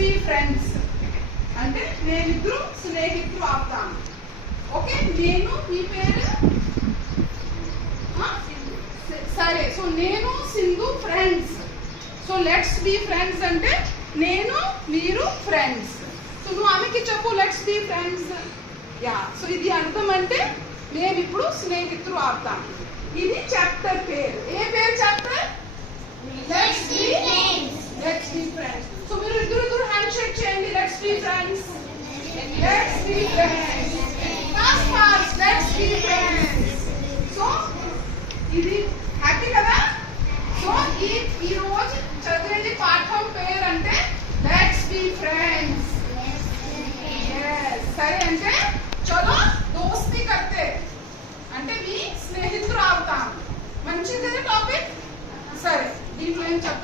Be friends అంటే నేనిద్దరు స్నేహితులు అవుతాను. ఓకే, నేను మీ పేరు సరే. సో నేను Sindhu friends. So let's be friends అంటే నేను మీరు ఫ్రెండ్స్. సో నువ్వు ఆమెకి చెప్పు let's be friends. Yeah, so ఇది అర్థం అంటే మేము ఇప్పుడు స్నేహితులు అవుతాం. ఇది చాప్టర్ పేరు. ఏ పేరు chapter? Let's be friends. Let's be friends. So మీరు ఇద్దరు హ్యాండ్ షేక్ చేయండి. Let's be friends. Let's be friends. Fast fast. Let's be friends. So ఇది హ్యాపీ కదా? సో ఈ రోజు చదివేది పాఠం పేరు అంటే లెట్స్ బి ఫ్రెండ్స్. సరే అంటే చలో దోస్తి కర్తే అంటే మీ స్నేహితులు అవుతాం. మంచిది టాపిక్. సరే, దీంట్లో ఏం చెప్తారు?